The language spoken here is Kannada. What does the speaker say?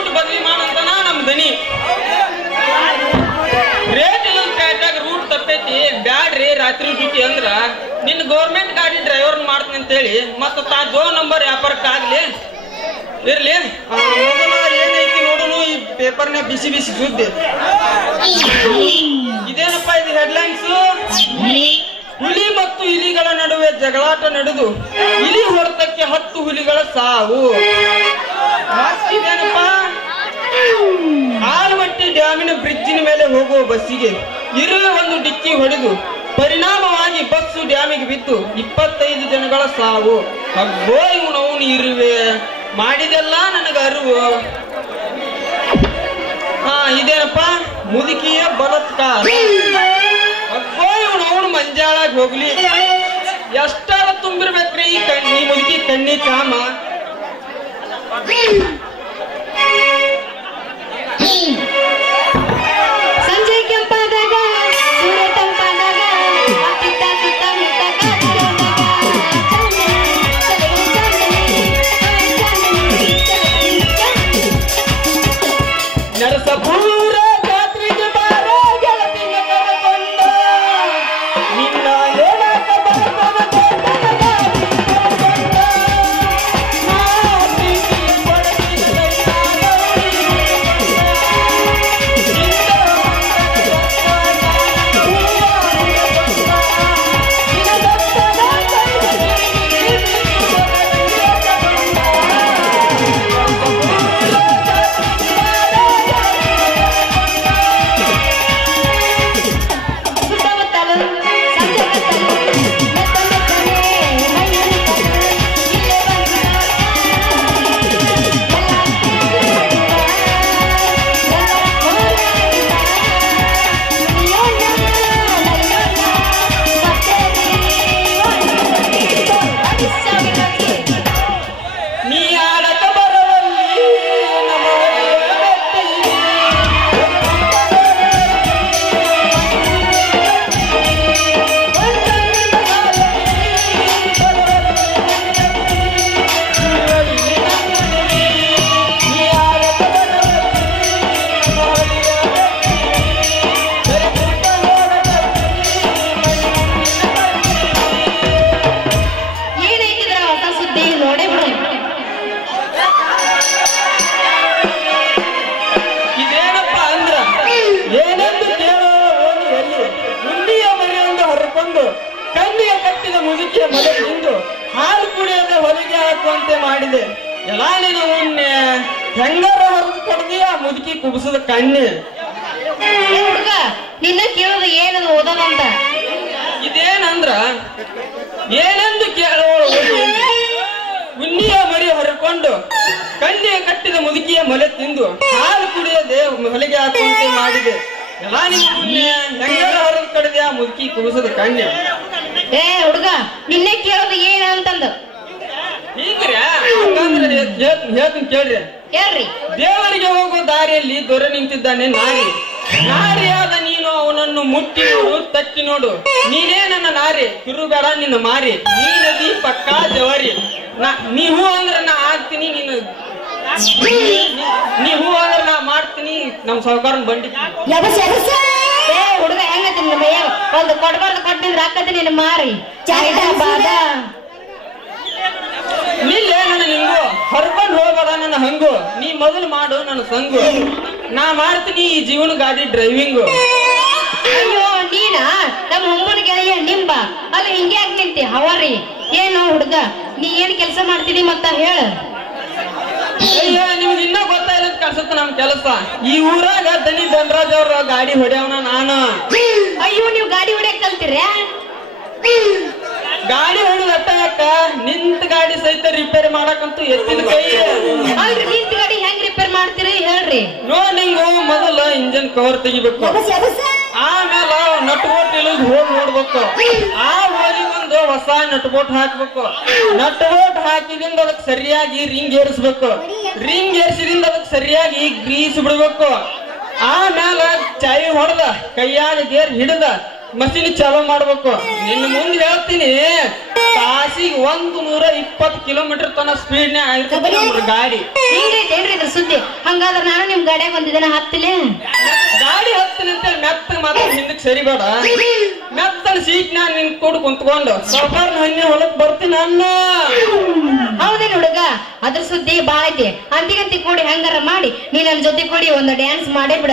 ರೂಟ್ ಬದಲಿ ಮಾಡಂತನ ನಮ್ ದನಿ. ರೇಟ್ ಕಾಯ್ದಾಗ ರೂಟ್ ತಪ್ಪೈತಿ. ಬ್ಯಾಡ್ರಿ, ರಾತ್ರಿ ಡ್ಯೂಟಿ ಅಂದ್ರ. ನಿನ್ ಗೌರ್ಮೆಂಟ್ ಗಾಡಿ ಡ್ರೈವರ್ ಮಾಡ್ತೀನಿ ಅಂತೇಳಿ, ಮತ್ತ ತಾ ದೋ ನಂಬರ್ ವ್ಯಾಪಾರಕ್ಕಾಗ್ಲಿ. ಇರ್ಲಿ. ಏನೈತಿ ನೋಡುನು, ಈ ಪೇಪರ್ನ ಬಿಸಿ ಬಿಸಿ ಸುದ್ದಿ ಇದೇನಪ್ಪ ಇದು ಹೆಡ್ಲೈನ್ಸ್ ಹುಲಿ ಮತ್ತು ಇಲಿಗಳ ನಡುವೆ ಜಗಳಾಟ ನಡೆದು, ಇಲಿ ಹೊಡೆತಕ್ಕೆ ಹತ್ತು ಹುಲಿಗಳ ಸಾವು. ಮತ್ತಿದೇನಪ್ಪ ಆಲಮಟ್ಟಿ ಡ್ಯಾಮಿನ ಬ್ರಿಡ್ಜಿನ ಮೇಲೆ ಹೋಗುವ ಬಸ್ಸಿಗೆ ಇರುವೆ ಒಂದು ಡಿಕ್ಕಿ ಹೊಡೆದು ಪರಿಣಾಮವಾಗಿ ಬಸ್ಸು ಡ್ಯಾಮಿಗೆ ಬಿದ್ದು ಇಪ್ಪತ್ತೈದು ಜನಗಳ ಸಾವು. ಅಬ್ಬೋ ಇವನವನು ಇರುವೆ ಮಾಡಿದೆಲ್ಲ ನನಗೆ ಅರಿವು. ಹಾ, ಇದೇನಪ್ಪ? ಮುದುಕಿಯ ಬಲತ್ಕಾರ. ಅಬ್ಬೋ ಇವನವನು ಮಂಜಾಳಾಗಿ ಹೋಗ್ಲಿ. ಎಷ್ಟಾರ ತುಂಬಿರ್ಬೇಕ್ರಿ ಈ ಕಣ್ಣಿ, ಮುದುಕಿ ಕಣ್ಣಿ ಕಾಮ Yeah. ಕಣ್ಣಿಗೆ ಕಟ್ಟಿದ ಮೊದಲು ತಿಂದು ಹಾಲು ಕುಡಿಯದೆ ಹೊಲಿಗೆ ಹಾಕುವಂತೆ ಮಾಡಿದೆ. ಎಲ್ಲ ನೀನು ಉಣ್ಣೆ ಹೆಂಗಾರ ಹೊರದು ಆ ಮುದುಕಿ ಕುಬಸದ ಕಣ್ಣೆ ಹುಡುಗ ನಿನ್ನ ಕೇಳೋದು ಏನದು ಓದೋದಂತ ಇದೇನಂದ್ರ ಏನೆಂದು ಕೇಳೋ ಉನ್ನಿಯ? ಮರಿ ಹೊರಕೊಂಡು ಕಣ್ಣಿಗೆ ಕಟ್ಟಿದ ಮುದುಕಿಯ ಮೊಲೆ ತಿಂದು ಹಾಲು ಕುಡಿಯದೆ ಹೊಲಿಗೆ ಹಾಕುವಂತೆ ಮಾಡಿದೆ. ಎಲ್ಲ ನೀನು ಉಣ್ಣೆ ಹೆಂಗಾರ ಹೊರದು ಆ ಮುದುಕಿ ಕುಬಸದ ಕಣ್ಣೆ ಏ ನಿನ್ನೆ ಕೇಳೋದು ಏನ ಅಂತಂದು. ಹೇಳ್ತೀನಿ ಕೇಳ್ರಿ. ಹೇಳ್ರಿ. ದೇವರಿಗೆ ಹೋಗೋ ದಾರಿಯಲ್ಲಿ ದೊರೆ ನಿಂತಿದ್ದಾನೆ ನಾರಿ. ನಾರಿಯಾದ ನೀನು ಅವನನ್ನು ಮುಟ್ಟಿ ನೋಡು ತಟ್ಟಿ ನೋಡು. ನೀನೇ ನನ್ನ ನಾರಿ ತಿರುಬೇಡ ನಿನ್ನ ಮಾರಿ. ನೀನ ದೀಪಕ್ಕ ಪಕ್ಕಾ ಜವರಿ. ನೀವು ಅಂದ್ರೆ ನಾ ಆಗ್ತೀನಿ ನೀನು ನೀವು ಅಂದ್ರೆ ನಾ ಮಾಡ್ತೀನಿ ನಮ್ ಸಹಕಾರ ಬಂಡಿ ಹುಡುಗ ಹೆಂಗತಿ ನಿಮ್ಮ ಒಂದು ಕೊಡ್ಬಾರ್ದು ಕೊಟ್ಟಿದ್ರೆ ಹಾಕತಿ ನಿನ್ನ ಮಾರಿ. ನಿಲ್ಲೇ ನನ್ನ ನಿಂಗು. ಹೊರಕೊಂಡು ಹೋಗದ ನನ್ನ ಹಂಗು. ನೀ ಮೊದಲು ಮಾಡು ನನ್ನ ಸಂಗು. ನಾ ಮಾಡ್ತೀನಿ ಈ ಜೀವನ ಗಾಡಿ ಡ್ರೈವಿಂಗು ಅಯ್ಯೋ ನೀನ? ನಮ್ಮ ಅಮ್ಮನ ಗೆಳೆಯ ನಿಂಬ. ಅಲ್ಲ ಹಿಂಗೆ ನಿಂತಿ ಹವಾರಿ. ಏನು ಹುಡುಗ? ನೀ ಏನ್ ಕೆಲಸ ಮಾಡ್ತೀನಿ ಮತ್ತ ಹೇಳ? ಅಯ್ಯೋ ನಿಮ್ಗೆ ಕಾಣಿಸುತ್ತೆ ನಮ್ ಕೆಲಸ. ಈ ಊರಾಗ ದನಿ ಧನರಾಜ್ ಅವ್ರ ಗಾಡಿ ಹೊಡೆಯವನ ನಾನು. ಅಯ್ಯೋ ನೀವು ಗಾಡಿ ಹೊಡೆಯಕ್ ಕಲ್ತಿರ? ಗಾಡಿ ಹೊಡೆದಕ್ಕ ನಿಂತ ಗಾಡಿ ಸಹಿತ ರಿಪೇರಿ ಮಾಡಕಂತೂ ಎತ್ತಿನ ಕೈ. ಅಲ್ರಿ ನಿಂತ ಗಾಡಿ ಹೆಂಗ್ ರಿಪೇರ್ ಮಾಡ್ತೀರಿ ಹೇಳ್ರಿ. ನೋ ನಿಂಗು ಮೊದಲ ಇಂಜಿನ್ ಕವರ್ ತೆಗಿಬೇಕು. ಆಮೇಲೆ ನಟ್ಬೋಟ್ ಇಲ್ಲದ ಹೋಗಿ ನೋಡ್ಬೇಕು. ಆ ಹೋಗಿ ಒಂದು ಹೊಸ ನಟ್ಬೋಟ್ ಹಾಕ್ಬೇಕು. ನಟ್ಬೋಟ್ ಹಾಕಿದಿಂದ ಅದಕ್ಕೆ ಸರಿಯಾಗಿ ರಿಂಗ್ ಏರಿಸ್ಬೇಕು. ರಿಂಗ್ ಏರ್ಸಿದಿಂದ ಅದಕ್ಕೆ ಸರಿಯಾಗಿ ಗ್ರೀಸ್ ಬಿಡ್ಬೇಕು. ಆಮೇಲೆ ಚಾಯಿ ಹೊಡೆದ ಕೈಯಾಗ ಗೇರ್ ಹಿಡಿದ ಮಸೀನ್ ಚಾಲೂ ಮಾಡ್ಬೇಕು. ನಿನ್ನ ಮುಂದೆ ಹೇಳ್ತೀನಿ ತಾಸಿಗೆ ಒಂದು ನೂರ ಇಪ್ಪತ್ ಕಿಲೋಮೀಟರ್ ತನ ಸ್ಪೀಡ್ ಆಗಿರ್ತದೆ ಗಾಡಿ. ಏನ್ರಿ ಇದ್ರ ಸುದ್ದಿ? ಹಂಗಾದ್ರೆ ನಾನು ನಿಮ್ ಗಾಡಿಯಾಗ ಬಂದಿದ್ದೇನೆ ಹತ್ತಿಲೆ ಗಾಡಿ ಹತ್ತಿನಂತ ಮೆತ್ತ ಮಾತ್ರ ಹಿಂದಕ್ಕೆ ಸರಿಬೇಡ. ಮೆತ್ತನ ಸೀಟ್ ನಾ ನಿನ್ ಕೂಡ ಕುಂತ್ಕೊಂಡು ಸಾವುಕಾರನ ಹಣ್ಣೆ ಹೊಲಕ್ ಬರ್ತೀನಿ ಅನ್ನ. ಅದ್ರ ಸುದ್ದಿ ಬಾಳ ಐತಿ ಅಂತಿಗಂತಿ ಕೂಡಿ ಹೆಂಗಾರ ಮಾಡಿ ನೀ ನನ್ನ ಜೊತೆ ಕೂಡಿ ಒಂದು ಡ್ಯಾನ್ಸ್ ಮಾಡೇ ಬಿಡ.